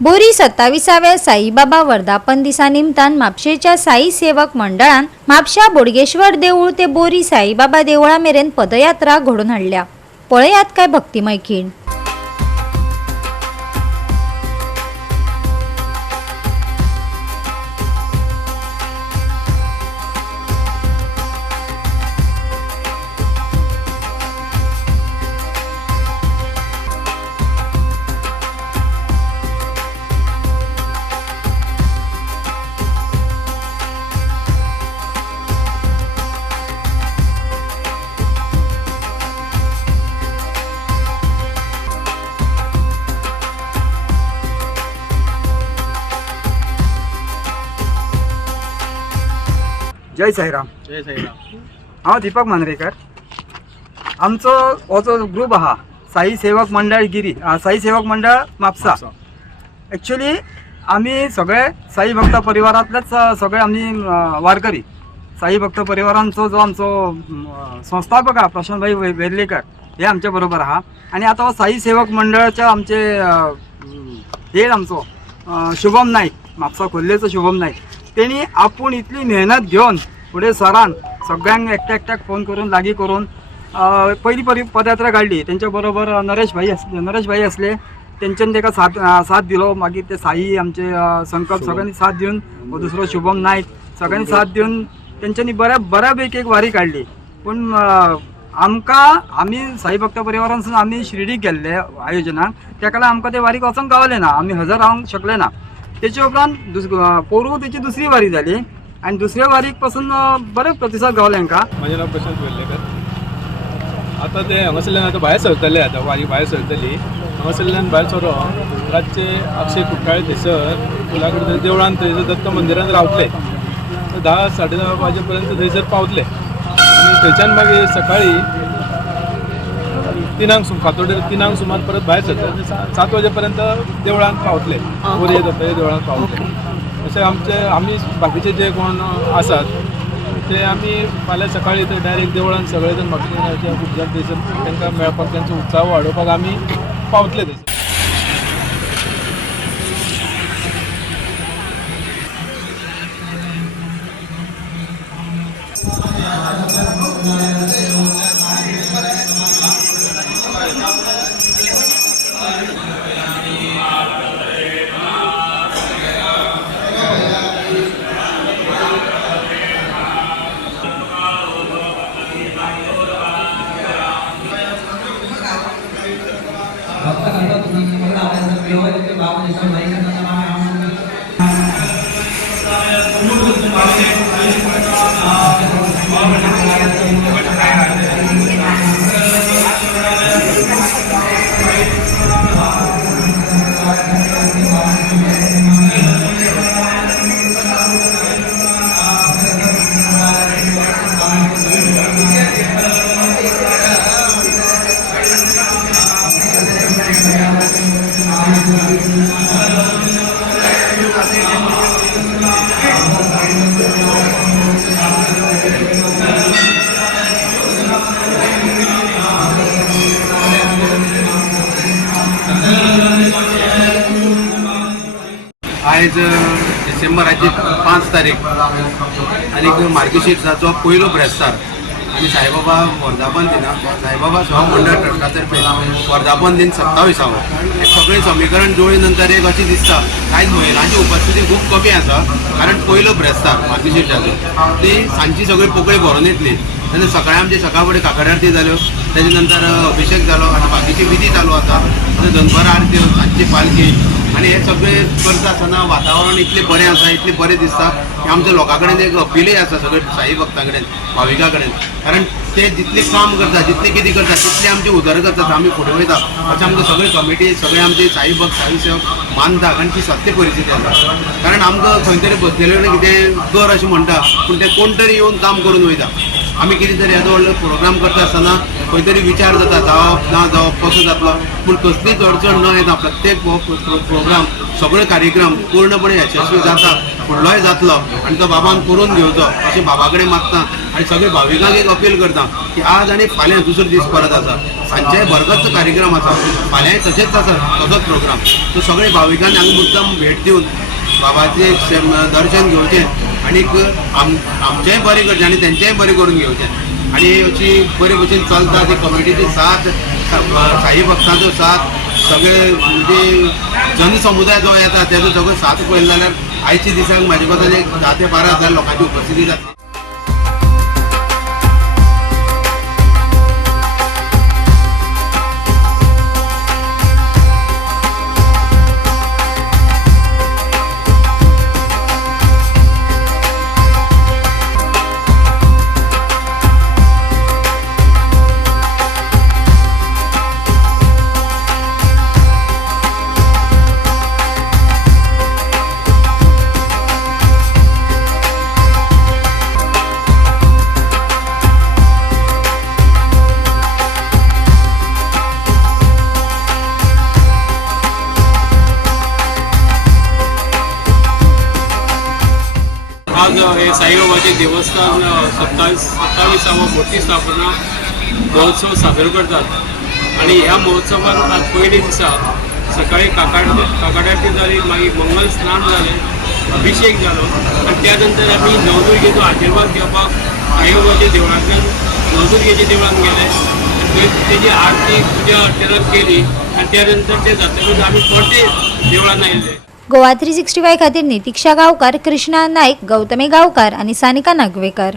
बोरी 27व्या साईबाबा वर्धापन दिसा निमतान म्हापशेच्या साई सेवक मंडळान म्हापशा बोडगेश्वर देऊळ ते बोरी साईबाबा देवळा मेरेन पदयात्रा घडोवन हाडल्या। पळयात काय भक्तिमय खीण। जय साईराम। जय साईराम। हांव दीपक मांद्रेकर। आमचो हो जो ग्रूप आहा साई सेवक मंडळ गिरी, साई सेवक मंडळ म्हापसा। एक्चुअली आम्ही सगळे साई भक्त परिवारातलेच सगळे आम्ही वारकरी। साई भक्त परिवारांचो जो आमचो संस्थापक आहा प्रशांतभाई वेर्लेकर हे आमच्या बरोबर आहा। आणि आता साई सेवक मंडळाचे आमचे हेड आमचो शुभम नाईक, म्हापसा खोर्लेचो शुभम नाईक, तेणी आपूण इतली मेहनत घेवन फुडें सरान सगळ्यांक एकट्याक फोन करून लागीं करून पहिली पदयात्रा काडली। तेंच्या बरोबर नरेश भाई असले, तेंच्यानी ताका साथ दिलो। मागीर ते साई आमचे संकल्प सगळ्यांनी साथ दिवन, दुसरो शुभम नाईक सगळ्यांनी साथ दिवन तेंच्यांनी बऱ्यापैकी एक वारी काडली। पूण आमी साई भक्त परिवारांसून आमी शिर्डीक गेल्ले आयोजनाक, त्या लागून आमकां ते वारीक वचोंक गावलें ना, आमी हजर रावंक शकले ना। तेच्या उपरांत पोरू तेची दुसरी वारी जाली आणि दुसऱ्या वारीक पासून बरे प्रतिसाद गावले आमकां। माझे नाव प्रशांत वेर्लेकर। आता ते हांगासरल्यान आता भायर सरतले, आता वारी भायर सरतली। हांगासरल्यान भायर सरोन रातचे अक्षय कुट्टाळे थंयसर फुलाकडेन देवळान थंयसर दत्त मंदिरान रावतले। 10 साडे 10 वाजे पर्यंत थंयसर पावतले आनी थंयच्यान मागीर सकाळी 3 सुमार परत भायर सरतले। 7 वाजे पर्यंत देवळान पावतले, बोरये दत्ताच्या देवळान पावतले। अशें आमी बाकीचे जे कोण आसात ते आमी फाल्यां सकाळी थंय डायरेक्ट देवळान सगळे जण म्हापशेचे खूब जाण थंयसर तांकां मेळपाक, तांचो उत्साह वाडोवपाक आमी पावतले थंयसर। आज डिसेंबराची 5 तारीख आणि मार्गशीर्साचो पयलो ब्रेस्तार आणि साईबाबा वर्धापन दिना साईबाबा सेवा मंडळ ट्रस्टातर्फे वर्धापन दिन 27व हे सगळे समीकरण जुळले नंतर एक अशी दिसता कांय महिलांची उपस्थिती खूप कमी आसा, कारण पयलो ब्रेस्तार मार्गशीर्साचो ती सांजची सगळी पोकळी भरून येतली। तेन्ना सकाळी आमची सकाळ फुडें काकड आरती जाल्यो, तेजे नंतर अभिषेक जालो आणि बाकीचे विधी चालू आसा। दनपार आरती, सांजची पालखी आणि हे सगळे करता आसतना वातावरण इतले बरें आसा, इतले बरें दिसता की आमच्या लोकां कडेन एक अपिलूय आसा सगळे साई भक्तां कडेन, भाविकां कडेन, कारण ते जितले काम करता, जितले कितें करता तितले आमची उदरगत जाता, आमी फुडें वयता अशें आमकां सगळे कमिटी, सगळे आमचे साई भक्त साई सेवक मानता। कारण ती सत्य परिस्थिती आसा, कारण आमकां खंय तरी बसलेले कडेन कितें कर अशें म्हणटा, पूण ते कोण तरी येवन काम करून वयता। आमी कितें तरी येदो व्हडलो प्रोग्राम करता आसतना खंय तरी विचार जाता जावप ना जावप कसो जातलो, पूण कसलीच अडचण न येता प्रत्येक प्रोग्राम सगळे कार्यक्रम पूर्णपणे यशस्वी जाता, फुडलोय जातलो आणि तो बाबान करून घेवचो अशें बाबा कडेन मागता। आणि सगळे भाविकांक एक अपील करता की आज आणि फाल्यां दुसरो दीस परत आसा, सांजचे बरगतचो कार्यक्रम आसा फाल्यां तशेंच आसा तसोच प्रोग्राम. सो सगळे भाविकांनी हांगा मुद्दम भेट दिवन बाबाचें दर्शन घेवचें आनीक आमचेंय बरें करचें आनी तेंचेंय बरें करून घेवचें आनी अशी बरे भशेन चलता ती कमिटीची साथ साई भक्तांचो साथ सगळे म्हणजे जनसमुदाय जो येता तेजो सगळो साथ पळयलो जाल्यार आयच्या दिसाक म्हाजे कोतान एक 10 ते 12 हजार लोकांची उपस्थिती जाता. आज हे साईबाबाचे देवस्थान 27वा मूर्ती स्थापना महोत्सव साजरो करतात आणि ह्या महोत्सवात आज पयले दिसा सकाळी काकाड्याची जाली, मागीर मंगल स्नान जालें, अभिषेक जालो आणि त्या नंतर आमी नवदुर्गेचो आशिर्वाद घेवपाक साईबाबाच्या देवळांतल्यान नवदुर्गेच्या देवळान गेले. तेजी आरती पुजा अर्चना केली आणि त्या नंतर ते जातकच आमी परते देवळान आयले. गोवा 365 खातीर नितीक्षा गांवकार, कृष्णा नायक, गौतमी गांवकार आणि सानिका नागवेकर.